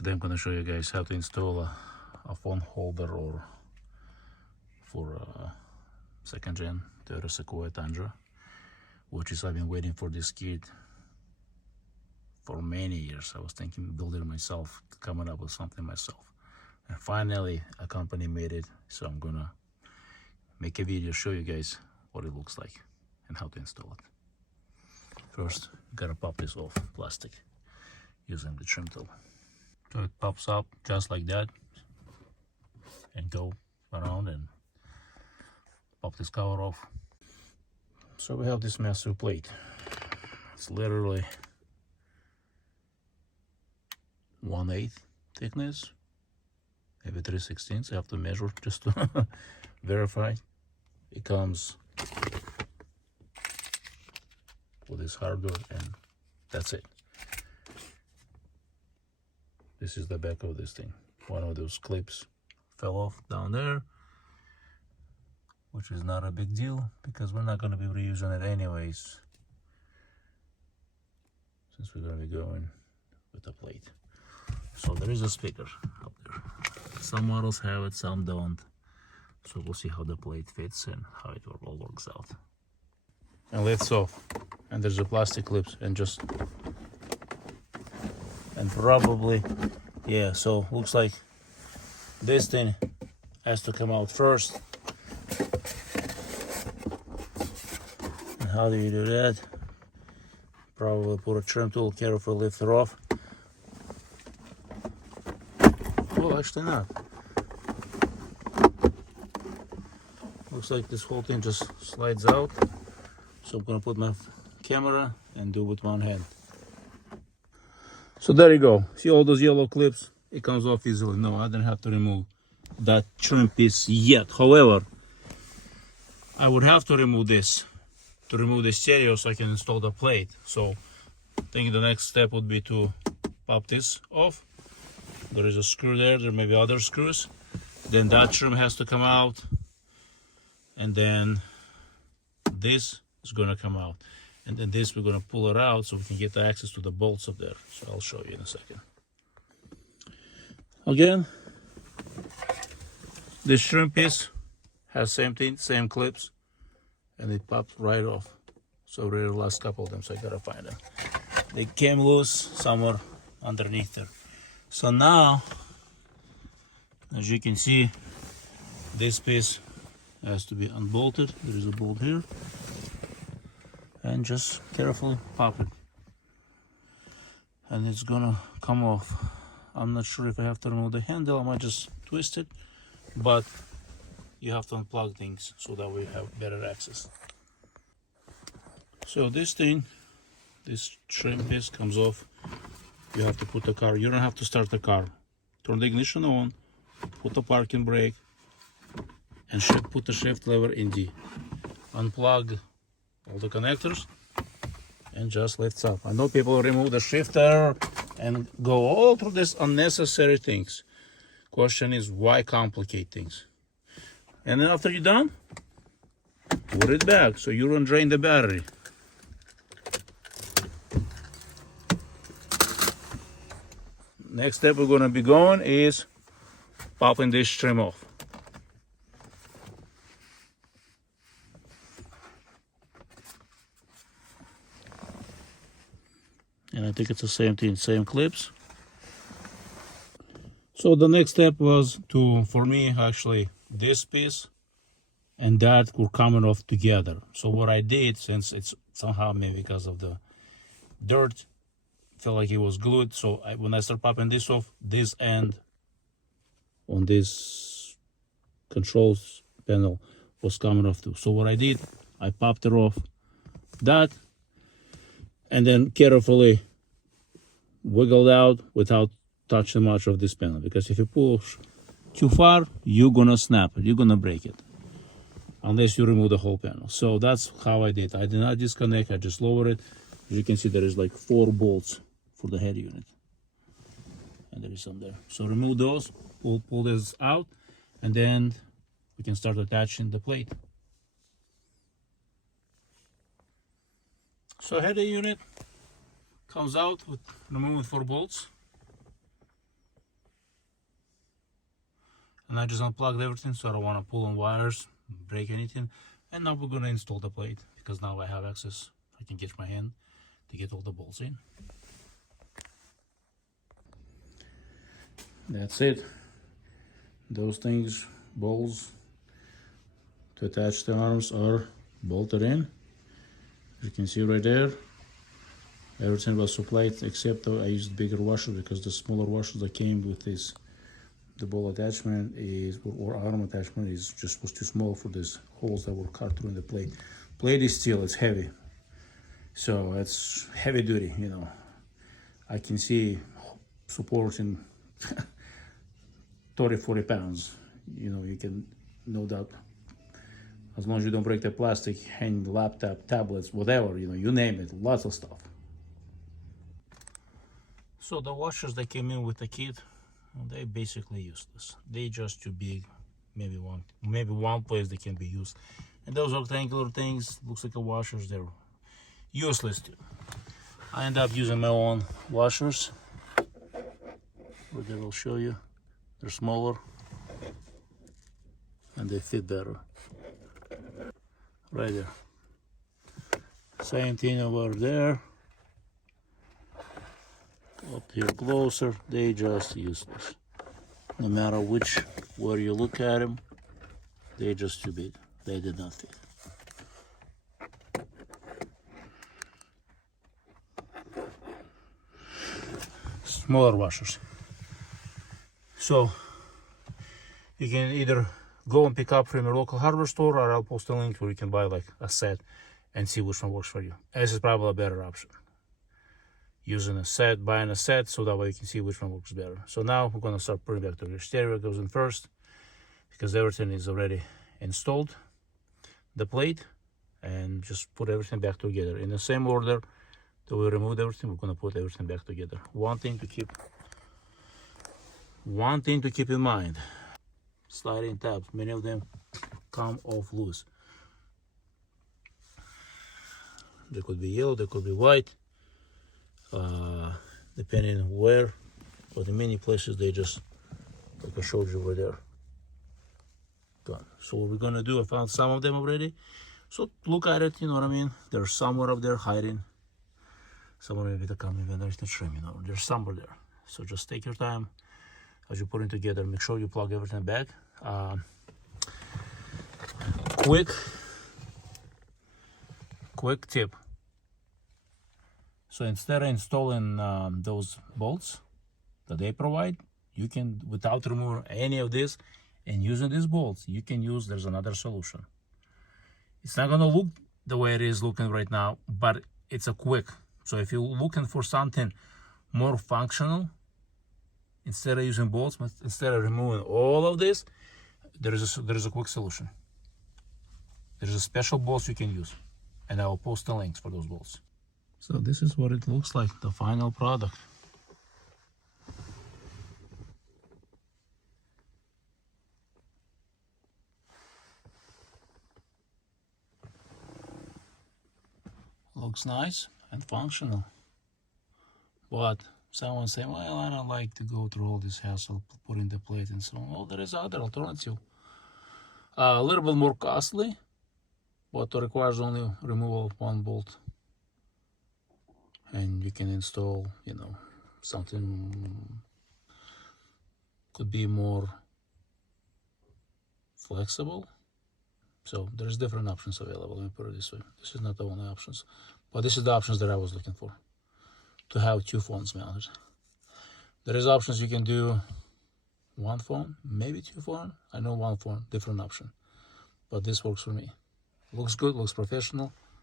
Today I'm going to show you guys how to install a phone holder or for a second gen Toyota Sequoia Tundra, which is I've been waiting for this kit for many years. I was thinking of building it myself, coming up with something myself, and finally a company made it. So I'm gonna make a video, show you guys what it looks like and how to install it. First, you gotta pop this off plastic using the trim tool. So it pops up just like that, and go around and pop this cover off. So we have this massive plate. It's literally 1/8 thickness, maybe 3/16. I have to measure just to verify. It comes with this hardware, and that's it. This is the back of this thing. One of those clips fell off down there, which is not a big deal because we're not going to be reusing it anyways, since we're going to be going with a plate. So there is a speaker up there. Some models have it, some don't. So we'll see how the plate fits and how it all works out. And lid's off. And there's a plastic clips and just... and probably, yeah, so looks like this thing has to come out first. And how do you do that? Probably put a trim tool, carefully lift it off. Well, actually not. Looks like this whole thing just slides out. So I'm gonna put my camera and do it with one hand. So there you go. See all those yellow clips? It comes off easily. No, I didn't have to remove that trim piece yet. However, I would have to remove this to remove the stereo so I can install the plate. So I think the next step would be to pop this off. There is a screw there. There may be other screws. Then that trim has to come out, and then this is going to come out, and then this we're going to pull it out so we can get the access to the bolts up there. So I'll show you in a second. Again, this trim piece has same thing, same clips, and it pops right off. So really the last couple of them, so I gotta find them. They came loose somewhere underneath there. So now, as you can see, this piece has to be unbolted. There is a bolt here, and just carefully pop it, and it's gonna come off. I'm not sure if I have to remove the handle. I might just twist it, but you have to unplug things so that we have better access. So this thing, this trim piece comes off. You have to put the car, you don't have to start the car. Turn the ignition on, put the parking brake, and put the shift lever in D. Unplug all the connectors and just lifts up. I know people remove the shifter and go all through this unnecessary things. Question is, why complicate things? And then after you're done, put it back so you don't drain the battery. Next step we're going to be going is popping this trim off. And I think it's the same thing, same clips. So the next step was to, for me, actually, this piece and that were coming off together. So what I did, since it's somehow maybe because of the dirt, felt like it was glued. So when I start popping this off, this end on this controls panel was coming off too. So what I did, I popped it off that, and then carefully wiggled out without touching much of this panel, because if you push too far, you're gonna snap it, you're gonna break it, unless you remove the whole panel. So that's how I did. I did not disconnect, I just lowered it. As you can see, there is like 4 bolts for the head unit, and there is some there. So remove those, pull this out, and then we can start attaching the plate. So header unit comes out with removing 4 bolts. And I just unplugged everything, so I don't want to pull on wires, break anything. And now we're going to install the plate, because now I have access. I can get my hand to get all the bolts in. That's it. Those things, bolts to attach the arms, are bolted in. As you can see right there, everything was supplied, except I used bigger washers, because the smaller washers that came with this, the ball attachment is, or arm attachment, is just was too small for these holes that were cut through in the plate. Plate is steel, it's heavy, so it's heavy duty, you know. I can see supporting 30-40 pounds, you know. You can, no doubt, as long as you don't break the plastic, hang the laptop, tablets, whatever, you know, you name it, lots of stuff. So the washers that came in with the kit, they basically useless. They just too big. Maybe one place they can be used. And those rectangular things, looks like a washers, they're useless too. I end up using my own washers, which I will show you. They're smaller and they fit better. Right there. Same thing over there. Up here closer, they just useless. No matter where you look at them, they're just too big. They did not fit. Smaller washers. So you can either go and pick up from your local hardware store, or I'll post a link where you can buy like a set and see which one works for you. This is probably a better option. Using a set, buying a set, so that way you can see which one works better. So now we're going to start putting back together. Stereo goes in first, because everything is already installed, the plate, and just put everything back together in the same order that we removed everything. We're going to put everything back together. One thing to keep in mind: sliding tabs, many of them come off loose. They could be yellow, they could be white, depending on where, but in many places they just, like I showed you over there, gone. So what we're gonna do, I found some of them already, so look at it, you know what I mean. They're somewhere up there hiding, somewhere maybe the camera even there's the trim, you know, there's somewhere there. So just take your time as you put it together. Make sure you plug everything back. Quick tip. So instead of installing those bolts that they provide, you can, without removing any of this and using these bolts, you can use, there's another solution. It's not gonna look the way it is looking right now, but it's a quick. So if you're looking for something more functional, instead of using bolts, instead of removing all of this, there is a quick solution. There's a special bolts you can use, and I will post the links for those bolts. So this is what it looks like, the final product. Looks nice and functional. But someone say, well, I don't like to go through all this hassle, putting the plate and so on. Well, there is other alternative. A little bit more costly, but it requires only removal of one bolt. And you can install, you know, something could be more flexible. So there's different options available. Let me put it this way. This is not the only options, but this is the options that I was looking for, to have two phones mounted. There is options you can do one phone, maybe two phone. I know one phone, different option, but this works for me. Looks good, looks professional.